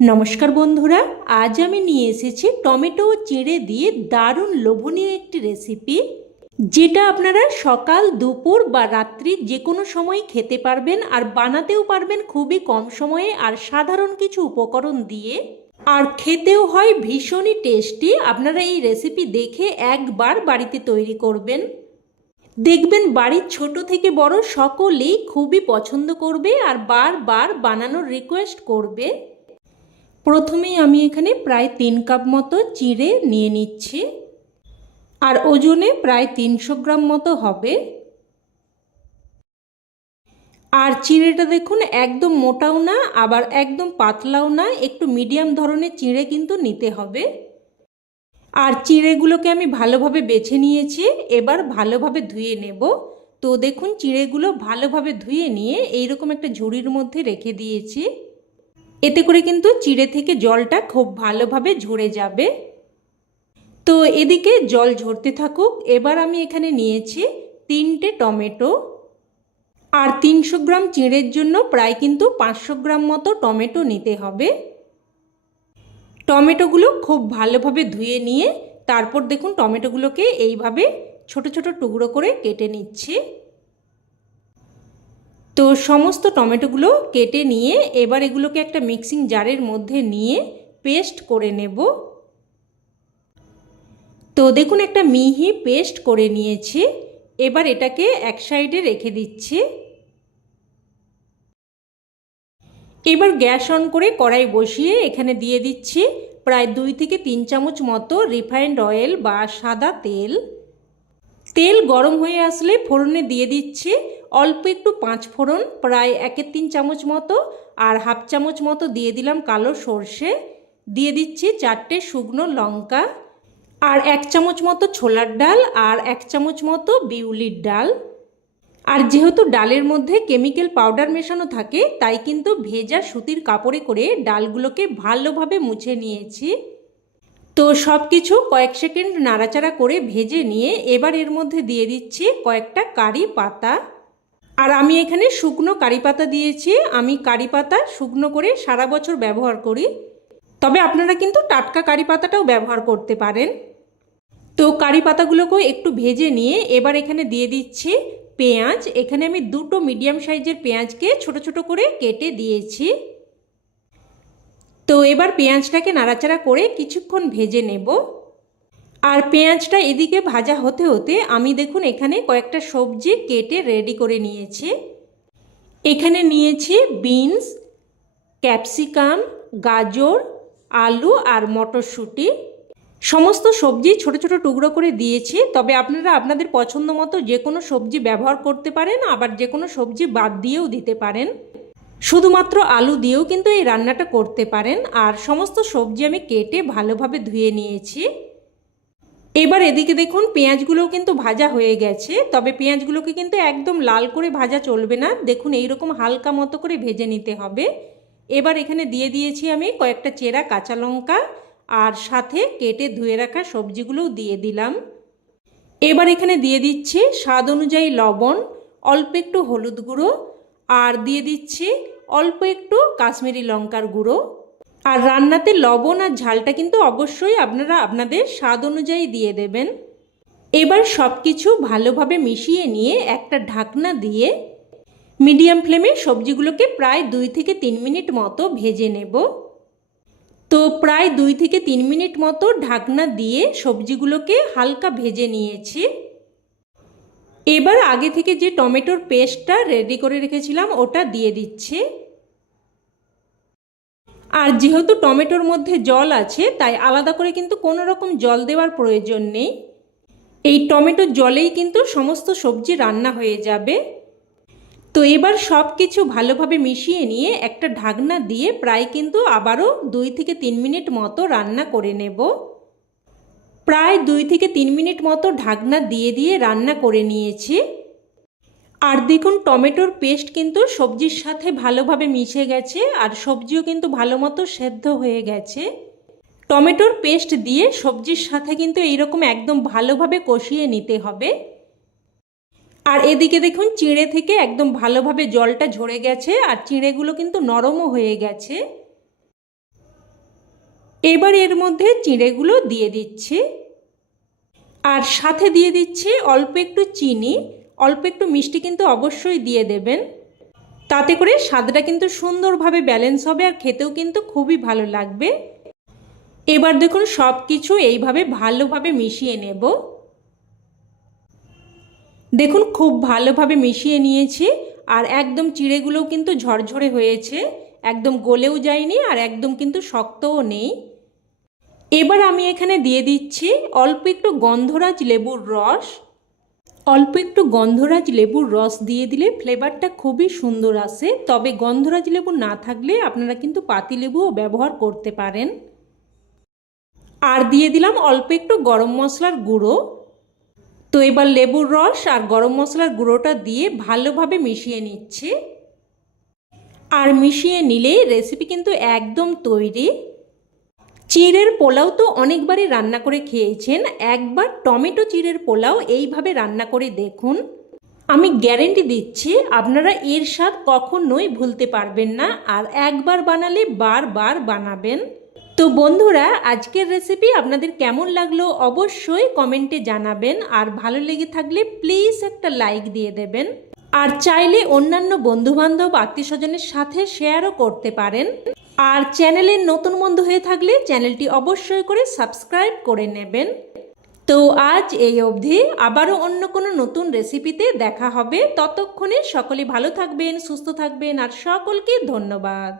নমস্কার বন্ধুরা, আজ আমি নিয়ে এসেছি টমেটো ও চিঁড়ে দিয়ে দারুণ লোভনীয় একটি রেসিপি, যেটা আপনারা সকাল, দুপুর বা রাত্রি যে কোনো সময় খেতে পারবেন আর বানাতেও পারবেন খুবই কম সময়ে আর সাধারণ কিছু উপকরণ দিয়ে। আর খেতেও হয় ভীষণই টেস্টি। আপনারা এই রেসিপি দেখে একবার বাড়িতে তৈরি করবেন, দেখবেন বাড়ির ছোট থেকে বড় সকলেই খুবই পছন্দ করবে আর বারবার বানানোর রিকোয়েস্ট করবে। প্রথমেই আমি এখানে প্রায় 3 কাপ মতো চিঁড়ে নিয়ে নিচ্ছি, আর ওজনে প্রায় 300 গ্রাম মতো হবে। আর চিঁড়েটা দেখুন একদম মোটাও না আবার একদম পাতলাও না, একটু মিডিয়াম ধরনের চিঁড়ে কিন্তু নিতে হবে। আর চিঁড়েগুলোকে আমি ভালোভাবে বেছে নিয়েছি, এবার ভালোভাবে ধুয়ে নেব। তো দেখুন চিঁড়েগুলো ভালোভাবে ধুয়ে নিয়ে এইরকম একটা ঝুড়ির মধ্যে রেখে দিয়েছি। এতে করে কিন্তু চিঁড়ে থেকে জলটা খুব ভালোভাবে ঝরে যাবে। তো এদিকে জল ঝরতে থাকুক। এবার আমি এখানে নিয়েছি 3টে টমেটো, আর 300 গ্রাম চিঁড়ের জন্য প্রায় কিন্তু 500 গ্রাম মতো টমেটো নিতে হবে। টমেটোগুলো খুব ভালোভাবে ধুয়ে নিয়ে তারপর দেখুন টমেটোগুলোকে এইভাবে ছোট ছোট টুকরো করে কেটে নিচ্ছি। তো সমস্ত টমেটোগুলো কেটে নিয়ে এবার এগুলোকে একটা মিক্সিং জারের মধ্যে নিয়ে পেস্ট করে নেব। তো দেখুন একটা মিহি পেস্ট করে নিয়েছি। এবার এটাকে এক সাইডে রেখে দিচ্ছি। এবার গ্যাস অন করে কড়াই বসিয়ে এখানে দিয়ে দিচ্ছি প্রায় 2 থেকে 3 চামচ মতো রিফাইন্ড অয়েল বা সাদা তেল। তেল গরম হয়ে আসলে ফোড়নে দিয়ে দিচ্ছি অল্প একটু 5 ফোড়ন, প্রায় 1/3 চামচ মতো, আর হাফ চামচ মতো দিয়ে দিলাম কালো সর্ষে, দিয়ে দিচ্ছি 4টে শুকনো লঙ্কা, আর 1 চামচ মতো ছোলার ডাল, আর 1 চামচ মতো বিউলির ডাল। আর যেহেতু ডালের মধ্যে কেমিক্যাল পাউডার মেশানো থাকে, তাই কিন্তু ভেজা সুতির কাপড়ে করে ডালগুলোকে ভালোভাবে মুছে নিয়েছি। তো সব কিছু কয়েক সেকেন্ড নাড়াচাড়া করে ভেজে নিয়ে এবার এর মধ্যে দিয়ে দিচ্ছি কয়েকটা কারি পাতা। আর আমি এখানে শুকনো কারি পাতা দিয়েছি। আমি কারি পাতা শুকনো করে সারা বছর ব্যবহার করি, তবে আপনারা কিন্তু টাটকা কারি পাতাটাও ব্যবহার করতে পারেন। তো কারি পাতাগুলোকেও একটু ভেজে নিয়ে এবার এখানে দিয়ে দিচ্ছি পেঁয়াজ। এখানে আমি 2টো মিডিয়াম সাইজের পেঁয়াজকে ছোট ছোট করে কেটে দিয়েছি। তো এবার পেঁয়াজটাকে নাড়াচাড়া করে কিছুক্ষণ ভেজে নেব। আর পেঁয়াজটা এদিকে ভাজা হতে হতে আমি দেখুন এখানে কয়েকটা সবজি কেটে রেডি করে নিয়েছি। এখানে নিয়েছি বিনস, ক্যাপসিকাম, গাজর, আলু আর মটরশুঁটি। সমস্ত সবজি ছোট ছোট টুকরো করে দিয়েছি, তবে আপনারা আপনাদের পছন্দ মতো যে কোনো সবজি ব্যবহার করতে পারেন, আবার যে কোনো সবজি বাদ দিয়েও দিতে পারেন। শুধুমাত্র আলু দিয়েও কিন্তু এই রান্নাটা করতে পারেন। আর সমস্ত সবজি আমি কেটে ভালোভাবে ধুয়ে নিয়েছি। এবার এদিকে দেখুন পেঁয়াজগুলোও কিন্তু ভাজা হয়ে গেছে, তবে পেঁয়াজগুলোকে কিন্তু একদম লাল করে ভাজা চলবে না। দেখুন এইরকম হালকা মতো করে ভেজে নিতে হবে। এবার এখানে দিয়ে দিয়েছি আমি কয়েকটা চেরা কাঁচা লঙ্কা, আর সাথে কেটে ধুয়ে রাখা সবজিগুলোও দিয়ে দিলাম। এবার এখানে দিয়ে দিচ্ছি স্বাদ অনুযায়ী লবণ, অল্প একটু হলুদ গুঁড়ো, আর দিয়ে দিচ্ছি অল্প একটু কাশ্মীরি লঙ্কার গুঁড়ো। আর রান্নাতে লবণ আর ঝালটা কিন্তু অবশ্যই আপনারা আপনাদের স্বাদ অনুযায়ী দিয়ে দেবেন। এবার সব কিছু ভালোভাবে মিশিয়ে নিয়ে একটা ঢাকনা দিয়ে মিডিয়াম ফ্লেমে সবজিগুলোকে প্রায় 2 থেকে 3 মিনিট মতো ভেজে নেব। তো প্রায় 2 থেকে 3 মিনিট মতো ঢাকনা দিয়ে সবজিগুলোকে হালকা ভেজে নিয়েছি। এবার আগে থেকে যে টমেটোর পেস্টটা রেডি করে রেখেছিলাম ওটা দিয়ে দিচ্ছি। আর যেহেতু টমেটোর মধ্যে জল আছে, তাই আলাদা করে কিন্তু কোনো রকম জল দেওয়ার প্রয়োজন নেই। এই টমেটোর জলেই কিন্তু সমস্ত সবজি রান্না হয়ে যাবে। তো এবার সব কিছু ভালোভাবে মিশিয়ে নিয়ে একটা ঢাকনা দিয়ে প্রায় কিন্তু আবারও 2 থেকে 3 মিনিট মতো রান্না করে নেব। প্রায় 2 থেকে 3 মিনিট মতো ঢাকনা দিয়ে দিয়ে রান্না করে নিয়েছি। আর দেখুন টমেটোর পেস্ট কিন্তু সবজির সাথে ভালোভাবে মিশে গেছে, আর সবজিও কিন্তু ভালো মতো সেদ্ধ হয়ে গেছে। টমেটোর পেস্ট দিয়ে সবজির সাথে কিন্তু এইরকম একদম ভালোভাবে কষিয়ে নিতে হবে। আর এদিকে দেখুন চিঁড়ে থেকে একদম ভালোভাবে জলটা ঝরে গেছে, আর চিঁড়েগুলো কিন্তু নরমও হয়ে গেছে। এবার এর মধ্যে চিঁড়েগুলো দিয়ে দিচ্ছি আর সাথে দিয়ে দিচ্ছি অল্প একটু চিনি, অল্প একটু মিষ্টি কিন্তু অবশ্যই দিয়ে দেবেন, তাতে করে স্বাদটা কিন্তু সুন্দরভাবে ব্যালেন্স হবে আর খেতেও কিন্তু খুবই ভালো লাগবে। এবার দেখুন সব কিছু এইভাবে ভালোভাবে মিশিয়ে নেব। দেখুন খুব ভালোভাবে মিশিয়ে নিয়েছি আর একদম চিড়েগুলোও কিন্তু ঝরঝরে হয়েছে, একদম গলেও যায়নি আর একদম কিন্তু শক্তও নেই। এবার আমি এখানে দিয়ে দিচ্ছি অল্প একটু গন্ধরাজ লেবুর রস। অল্প একটু গন্ধরাজ লেবুর রস দিয়ে দিলে ফ্লেভারটা খুবই সুন্দর আসে, তবে গন্ধরাজ লেবু না থাকলে আপনারা কিন্তু পাতিলেবুও ব্যবহার করতে পারেন। আর দিয়ে দিলাম অল্প একটু গরম মশলার গুঁড়ো। তো এবার লেবুর রস আর গরম মশলার গুঁড়োটা দিয়ে ভালোভাবে মিশিয়ে নিচ্ছি। আর মিশিয়ে নিলেই রেসিপি কিন্তু একদম তৈরি। চিড়ের পোলাও তো অনেকবারই রান্না করে খেয়েছেন, একবার টমেটো চিড়ের পোলাও এইভাবে রান্না করে দেখুন। আমি গ্যারেন্টি দিচ্ছি আপনারা এর স্বাদ কখনোই ভুলতে পারবেন না, আর একবার বানালে বারবার বানাবেন। তো বন্ধুরা, আজকের রেসিপি আপনাদের কেমন লাগলো অবশ্যই কমেন্টে জানাবেন, আর ভালো লেগে থাকলে প্লিজ একটা লাইক দিয়ে দেবেন, আর চাইলে অন্যান্য বন্ধুবান্ধব আত্মীয় স্বজনের সাথে শেয়ারও করতে পারেন। আর চ্যানেলের নতুন বন্ধু হয়ে থাকলে চ্যানেলটি অবশ্যই করে সাবস্ক্রাইব করে নেবেন। তো আজ এই অবধি, আবারও অন্য কোনো নতুন রেসিপিতে দেখা হবে। ততক্ষণে সকলে ভালো থাকবেন, সুস্থ থাকবেন আর সকলকে ধন্যবাদ।